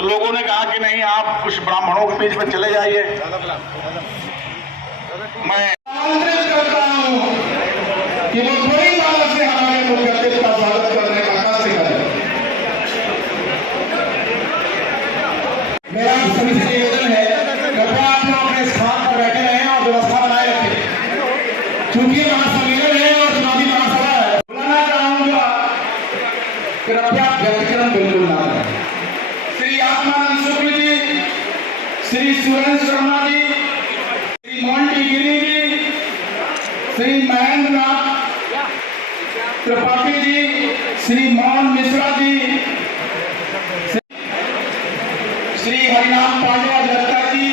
तो लोगों ने कहा कि नहीं, आप कुछ ब्राह्मणों के बीच में चले जाइए। मैं आमंत्रित करता हूं कि वो थोड़ी माला से हमारे मुख्य अतिथि का स्वागत करने का कष्ट करें। मेरा सभी से निवेदन है, कृपया आप लोग अपने स्थान पर बैठे रहें और व्यवस्था बनाए रखें, क्योंकि महासम्मेलन है और चुनावी महासभा है। बुलाना चाहूंगा, कृपया व्यतिक्रम बिल्कुल ना करें। श्री आत्मानंद शुक्ल जी, श्री सुरेंद्र शर्मा जी, श्री मोंटी गिरी जी, श्री महेंद्र नाथ त्रिपाठी जी, श्री मोहन मिश्रा जी, श्री हरिनाम पांडे अध्यक्ष जी,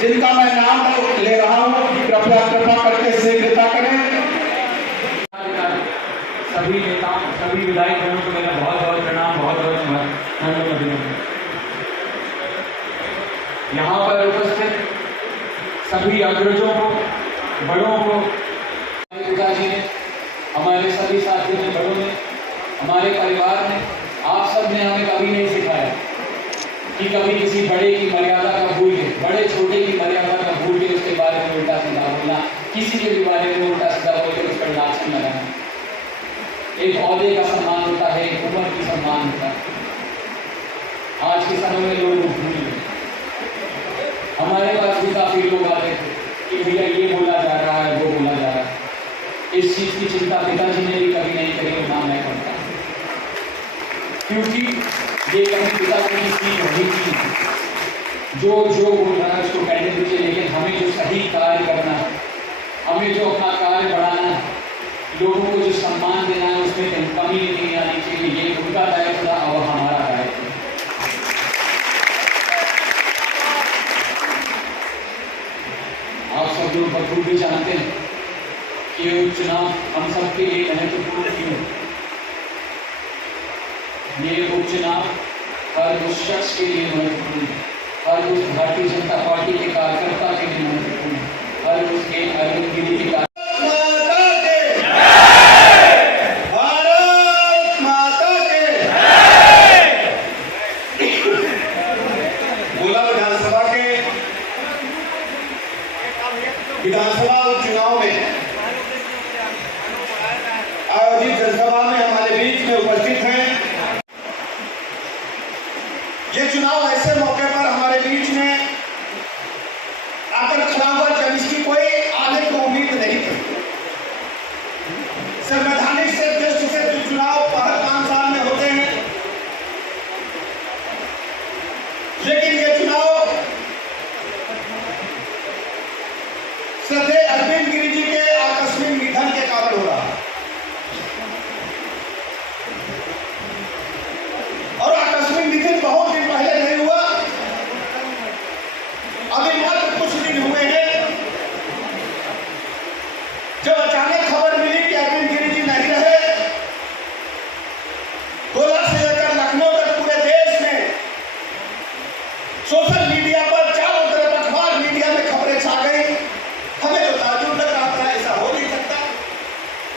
जिनका मैं नाम ले रहा हूं, कृपया कृपा करके शीघ्रता करें। सभी नेताओं, सभी विधायक जनों को मेरा बहुत बहुत प्रणाम, बहुत बहुत अभिनंदन। यहाँ पर उपस्थित सभी अग्रजों को, बड़ों को, पिताजी ने, हमारे सभी साथियों ने, बड़ों ने, हमारे परिवार ने, आप सब ने हमें कभी नहीं सिखाया कि कभी किसी बड़े की मर्यादा का भूल के, बड़े छोटे की मर्यादा का भूल के उसके बारे में उल्टा सीधा बोलना, किसी के भी बारे में उल्टा सीधा बोल के उस पर लाछन लगाना। एक औहदे का सम्मान होता है, एक उम्र की सम्मान होता है। आज के समय में लोग भूल गए। हमारे पास भी काफी लोग आते थे कि भैया ये बोला जा रहा है, वो बोला जा रहा है। इस चीज की चिंता पिताजी ने भी कभी नहीं करी, ना मैं करता, क्योंकि ये कभी पिताजी की सीख नहीं थी। जो बोल रहा है उसको कहने दीजिए, लेकिन हमें जो सही कार्य करना है, हमें जो अपना कार्य बढ़ाना है, लोगों को जो सम्मान देना है, उसमें कमी नहीं आनी चाहिए। ये उनका दायित्व था और हमारा दायित्व। आप सब लोग बखूबी जानते हैं कि उपचुनाव हम सबके लिए महत्वपूर्ण क्यों है। ये उपचुनाव हर उस शख्स के लिए महत्वपूर्ण है, हर उस भारतीय जनता पार्टी के कार्यकर्ता के लिए महत्वपूर्ण है, हर उस अरविंद गिरी के विधानसभा उपचुनाव में आयोजित जनसभा में हमारे बीच में उपस्थित हैं। ये चुनाव ऐसे मौके पर हमारे बीच में आकर खड़ा हुआ जब इसकी कोई आने को उम्मीद नहीं थी। संवैधानिक से दृष्टि से जो चुनाव हर 5 साल में होते हैं, लेकिन ये चुनाव श्रद्धेय अरविंद गिरी जी के आकस्मिक निधन के कारण हो रहा है। और आकस्मिक निधन बहुत दिन पहले नहीं हुआ, अभी मात्र कुछ दिन हुए हैं जब अचानक खबर मिली कि अरविंद गिरी जी नहीं रहे। गोला से लेकर लखनऊ तक पूरे देश में सोशल मीडिया पर चारों तरफ अखबार मीडिया में खबरें छा गई। हमें तो ताज्जुब लग रहा था, ऐसा हो नहीं सकता।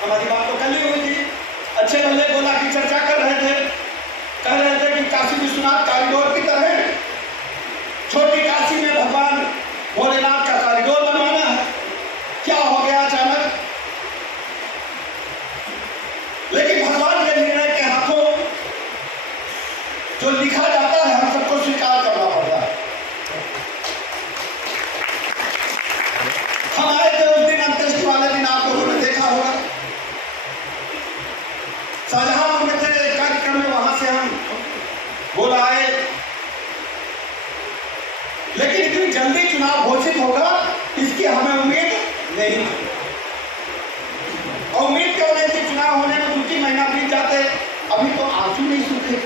हमारी बात तो कल ही हुई थी, अच्छे भले गोला की चर्चा कर रहे थे, कह रहे थे कि काशी विश्वनाथ कॉरिडोर की तरह छोटी काशी में भगवान भोलेनाथ का कॉरिडोर बनवाना है। क्या हो गया अचानक? लेकिन भगवान के निर्णय के हाथों जो लिखा जाता है, हम सबको स्वीकार करना पड़ता है। हम आए थे उस दिन, अंत्येष्टि वाले दिन, आप लोगों ने देखा होगा, शाहजहांपुर में थे कार्यक्रम में, वहां से हम बोला आए। लेकिन इतनी जल्दी चुनाव घोषित होगा इसकी हमें उम्मीद नहीं थी। और उम्मीद क्यों नहीं थी? चुनाव होने में 2-3 महीना बीत जाते, अभी तो आंसू नहीं सूखे।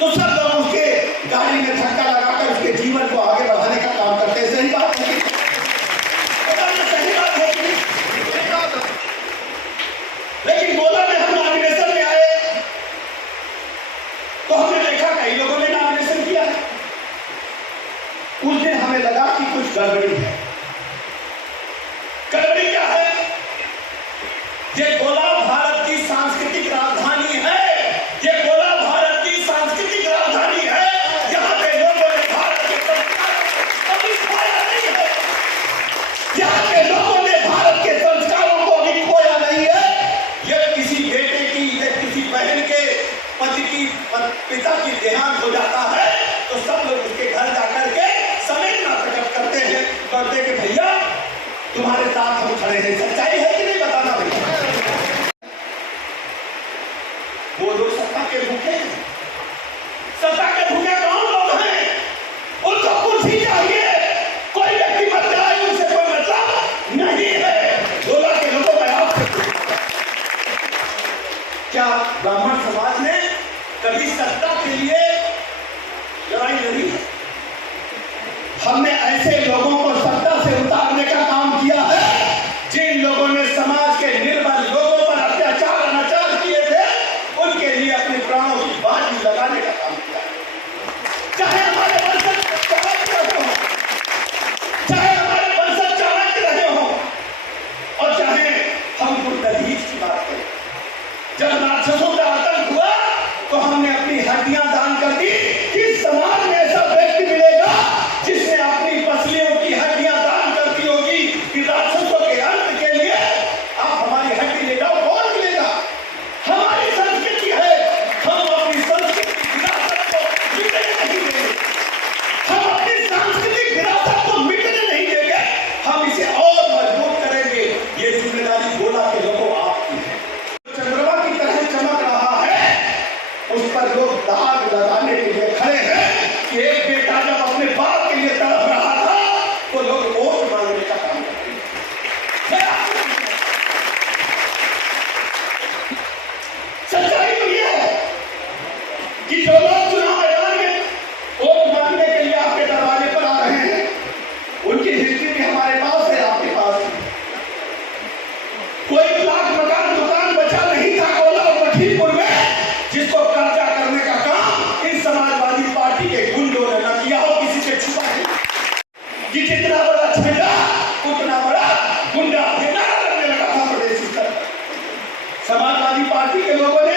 तो सब लोग उसके गाड़ी में धक्का लगाकर उसके जीवन को आगे बढ़ाने का काम करते हैं। सही बात है, सही बात है। लेकिन गोला में हम नॉमिनेशन में आए तो हमने देखा कई लोगों ने नॉमिनेशन किया। उस दिन हमें लगा कि कुछ गड़बड़ी है। गड़बड़ी क्या है? ये गोला भारत की सांस्कृतिक राजधानी है। ये गोला भारत की सांस्कृतिक राजधानी है। यहाँ के लोगों ने भारत के संस्कार कभी खोया नहीं है। यहाँ के लोगों ने भारत के संस्कारों को अभी खोया नहीं है। ये किसी बेटे की या किसी बहन के पति की पिता की देहांत हो जाता है तो सब लोग उसके घर जाकर के संवेदना प्रकट करते हैं, कहते कि भैया तुम्हारे साथ हम खड़े हैं। सच्चाई है कि नहीं बताना भैया? वो लोग सत्ता के भूखे हैं। सत्ता के भूखे कौन लोग हैं? उनको कुर्सी चाहिए, कोई व्यक्ति मत जाए, उनसे कोई मतलब नहीं है। गोला के लोगों में आप क्या ब्राह्मण समाज ने कभी सत्ता के लिए लड़ाई लड़ी है? हमने ऐसे लोगों को सत्ता से उतारने का काम किया है जिन लोगों ने समाज के निर्बल लोगों पर अत्याचार अनाचार किए थे, उनके लिए अपने प्राणों की बाजी लगाने का काम किया है। चाहे हमारे वंशज चाणक्य रहे हो, चाहे हमारे वंशज चाणक्य रहे हो, और चाहे हम गुंडगीज की बात करें। जब राक्षसों का आतंक हुआ तो हमने अपनी हड्डियां दान कर दी कि समाज में ऐसा व्यक्ति मिलेगा जिसने अपनी पसलियों की हड्डियां दान कर दी होगी कि राक्षसों के अंत के लिए आप हमारी हड्डी ले जाओ। कौन मिलेगा? हमारी संस्कृति है, हम अपनी संस्कृति विरासत को मिटने नहीं देंगे। हम अपनी सांस्कृतिक विरासत को मिटने नहीं देंगे, हम इसे और मजबूत करेंगे। ये जिम्मेदारी गोला के लोगों आपकी है। चंद्रमा की तरह चमक रहा है, उस पर लोग दाग लगाने के लिए खड़े हैं कि एक बेटा जब अपने बाप के लिए तड़प रहा था तो लोग वोट मांगने का काम करते हैं। सच्चाई तो ये है कि जो लोग चुनाव मैदान में वोट मांगने के लिए आपके दरवाजे पर आ रहे हैं, उनकी हिस्ट्री भी हमारे पास है, आपके पास है। कोई प्लाट मकान दुकान बचा नहीं था गोला और लखीमपुर में जिसको कब्जा करने का काम इन समाजवादी पार्टी के गुंडों ने न किया हो, किसी से छुपा नहीं। कि जितना बड़ा झंडा उतना बड़ा गुंडा नारा लगने लगा था प्रदेश स्तर पर। समाजवादी पार्टी के लोगों ने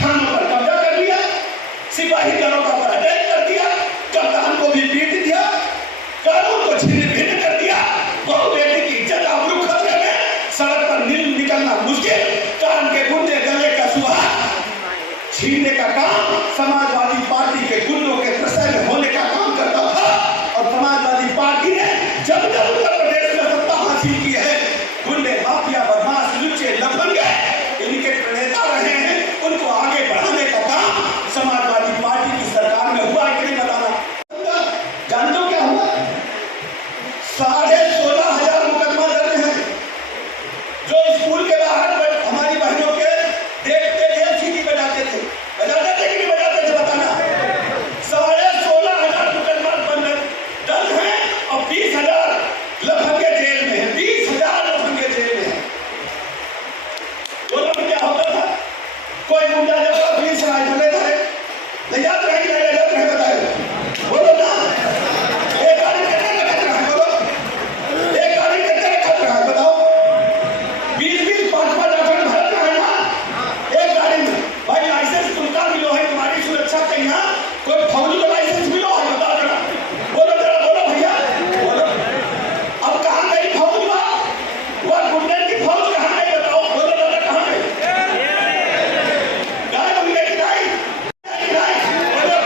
थानों पर कब्जा कर लिया, सिपाही दरोगा पर अटैक कर दिया, कप्तान को भी पीट दिया, कानून को छीन भिन्न कर दिया, बहु बेटी की इज्जत आबरू खतरे में, सड़क पर निकलना मुश्किल, कान के गुंजे गले का सुहाग छीनने का काम समाजवादी पार्टी के गुंडों के प्रश्न में होने का काम करता था। और समाजवादी पार्टी ने जब जब उत्तर प्रदेश में सत्ता हासिल की है, गुंडे माफिया बदमाश लुच्चे लफंगे इनके प्रणेता रहे हैं, उनको आगे बढ़ाने का काम समाजवादी पार्टी की सरकार में हुआ कि नहीं बताना। जानते हो क्या हुआ? 16,500 मुकदमा दर्ज है। जो स्कूल के बाहर हमारी बहनों के देखते थे, सीटी बजाते थे कि नहीं बजाते थे बताना। 16,500 मुकदमा दर्ज है और 20,000 लफंगे जेल में है। 20,000 लफंगे जेल में है। बोलो क्या होता था? कोई गुंडा जब 20 राइफलें धरे ले जाते रहे, ले जाते रहे, बताए बोलो ना। एक गाड़ी कितने का खतरा है? बोलो एक गाड़ी कितने का खतरा है? बताओ। 20-20 5-5 राइफल भरत है ना एक गाड़ी में। भाई लाइसेंस तुमका मिलो है, तुम्हारी सुरक्षा के यहाँ कोई फौजी का लाइसेंस मिलो है? बताओ जरा, बोलो जरा, बोलो भैया बोलो। अब कहाँ गई फौज? वह गुंडे की फौज कहाँ गई? बताओ, बोलो जरा, कहाँ गई? गाय बन गई कि नहीं? बोलो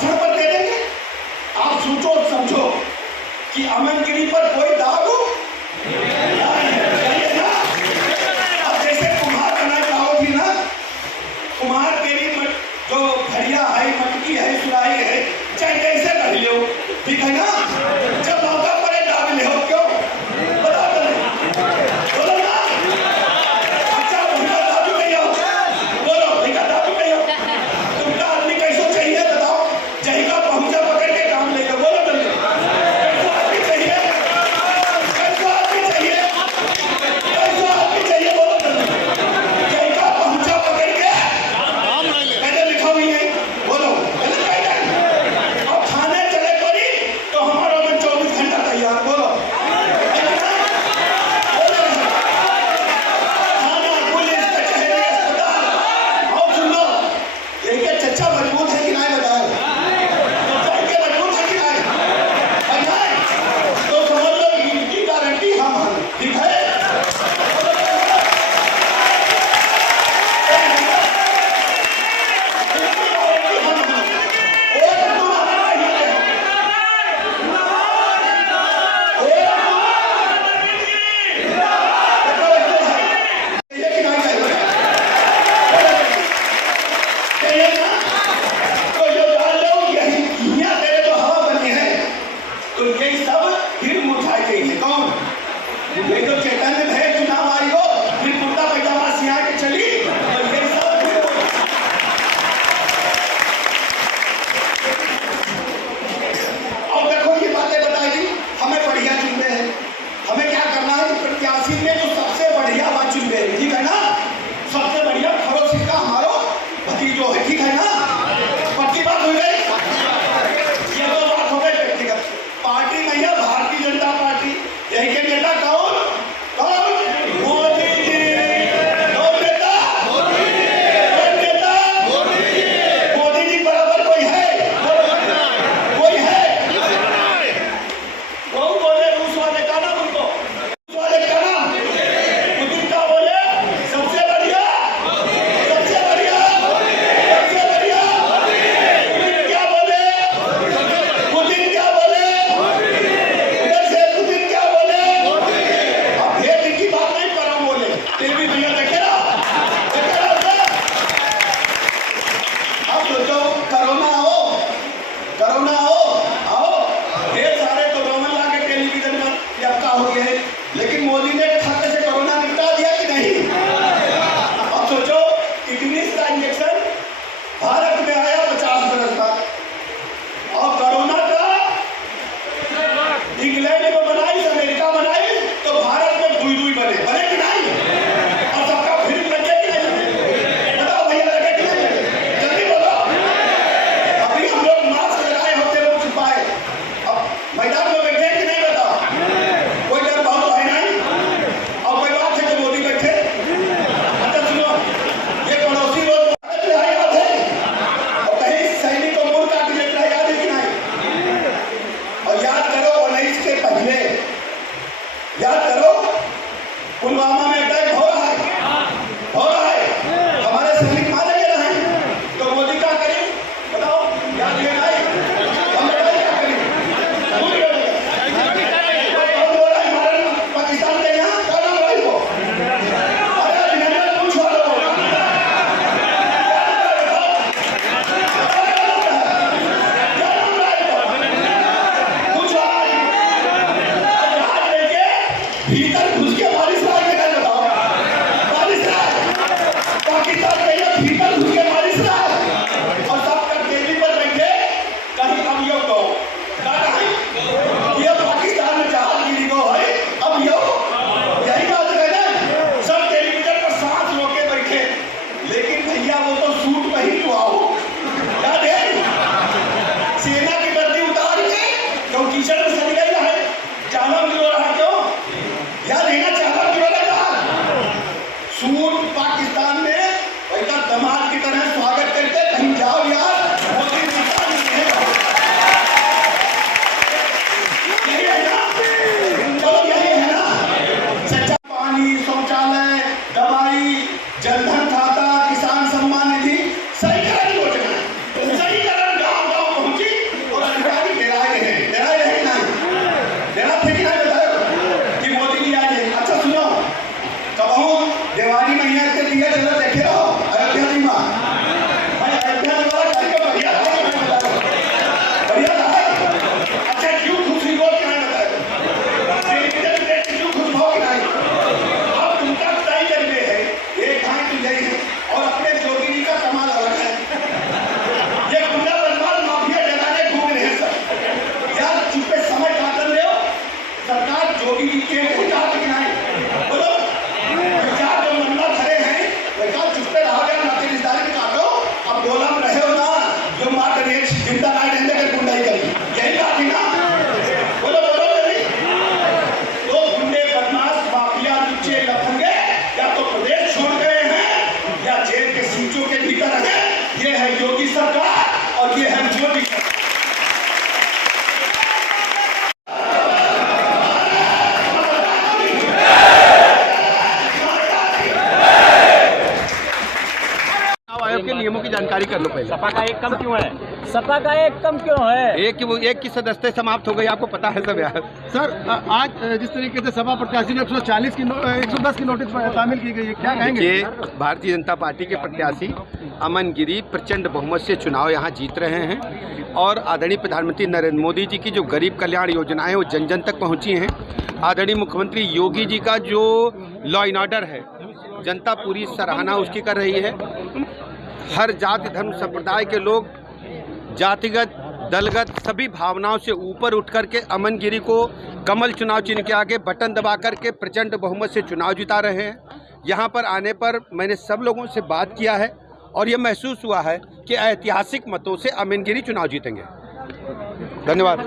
भाषण पर दे देंगे। आप सोचो समझो कि अमनगिरी पर कोई दाग हो ना। अब जैसे कुम्हार बना चाहो भी ना, कुम्हार तेरी जो घड़िया है, मटकी है, सुराही है, चाहे कैसे कर लो, ठीक है ना। जब मौका पड़े दाग ले हो, क्यों बता दो, बोलो ना। अच्छा भैया दादू नहीं हो, बोलो भैया दादू नहीं हो, तुमका आदमी कैसो चाहिए बताओ, जही का पहुंचा पकड़ के काम लेकर बोलो जल्दी, कैसो आदमी चाहिए, तैयारी कर लो पहले। सपा का एक कम क्यों है? सपा का एक कम क्यों है? एक की सदस्यता समाप्त हो गई, आपको पता है सब यार। सर आज जिस तरीके से सपा प्रत्याशी ने 110 की नोटिस शामिल की गई है, क्या कहेंगे? ये भारतीय जनता पार्टी के प्रत्याशी अमन गिरी प्रचंड बहुमत से चुनाव यहाँ जीत रहे हैं और आदरणीय प्रधानमंत्री नरेंद्र मोदी जी की जो गरीब कल्याण योजनाएं वो जन जन तक पहुँची हैं। आदरणीय मुख्यमंत्री योगी जी का जो लॉ एंड ऑर्डर है, जनता पूरी सराहना उसकी कर रही है। हर जाति धर्म संप्रदाय के लोग जातिगत दलगत सभी भावनाओं से ऊपर उठ करके अमन गिरी को कमल चुनाव चिन्ह के आगे बटन दबा करके प्रचंड बहुमत से चुनाव जिता रहे हैं। यहाँ पर आने पर मैंने सब लोगों से बात किया है और ये महसूस हुआ है कि ऐतिहासिक मतों से अमन गिरी चुनाव जीतेंगे। धन्यवाद।